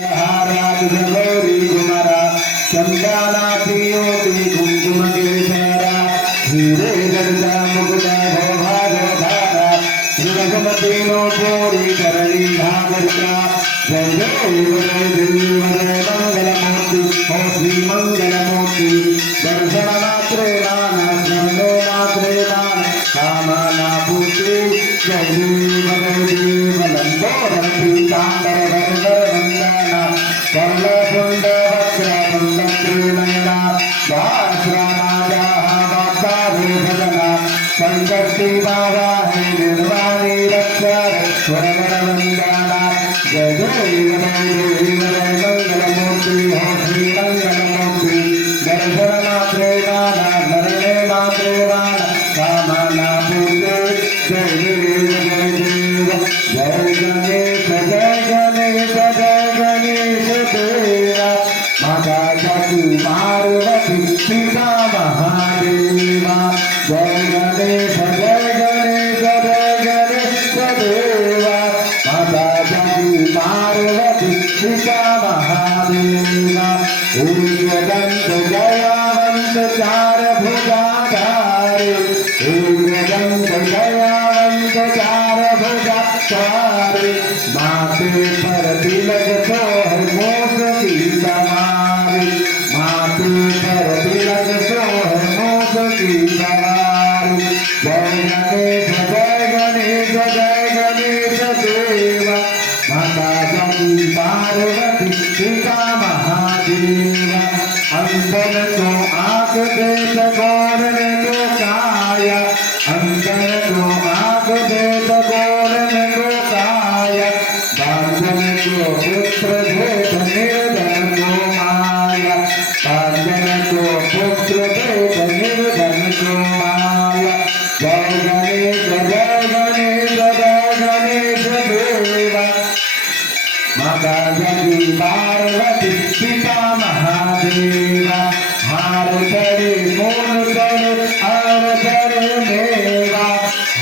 गौरी कुमारा चंदानाथी कुंकुम केसरा हीरे गंगा मुकुटा भोभागधारा श्रीमती नो पूरी करणी भागवता जय जय मंगलमूर्ति ओ श्री मंगलमूर्ति दर्शन मात्रे मान स्मरणो मात्रे मान कामना पूर्ति जय देव लंबोदरी कांबर वंदना कर्णकुंड वक्रतुंड त्रिनयना सहस्रनाजा भक्तारे भजना संकष्टि बाबा है निर्वाणी रक्षा वरवरवंदना जय जय मंगलमूर्ति हो श्री मंगलमूर्ति दर्शन मात्रे मान स्मरणे मात्रे मान कामना पूर्ति जय देव जय गणेश जय गणेश देवा माता जाती पार्वती सीता महादेवा जय गणेश देवा माता जाती पार्वती सीता महादेवा उग्रदंत जयावंत चार भुजाधारी उग्रदंत जयावंत चार भुजाधारी माथे पर तिलक सोहर मोस की सवारी माथे पर तिलक सोहर मोस की सवारी जय गणेश देवा माता जाती पार्वती सीता महादेवा अंदर को आंख देख गौरन को काया अंदर को आंख देख गौरन को काया बांधन को पुत्र भेद निर्धन को माया बांधन को पुत्र भेद निर्धन को माया जय गणेश देवा माता जाती पार्वती सीता महादेवा हार करे मोन करे और करे मेवा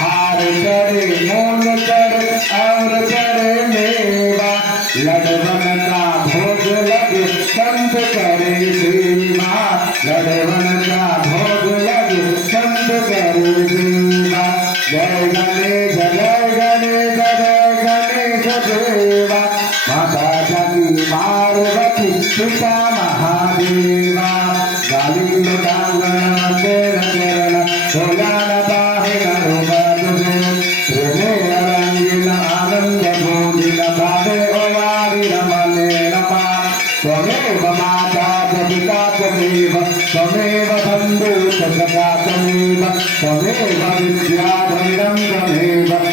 हार करे मोन करे और करे मेवा लड़वन का भोग लगे संत करे सेवा लड़वन का भोग लगे संत करे सेवा जय गणेश देवा माता जाती पार्वती सीता महादेवा गाली लोटांगण मंदिर केरला सोलान बाहिर रूपदुजे प्रेमे रंगिन आनंद भोगिन भावे ओवारि रमणे नमा त्वमेव माता च पिता च देव त्वमेव बन्धु च सखा त्वमेव त्वमेव विद्याधैर्यं त्वमेव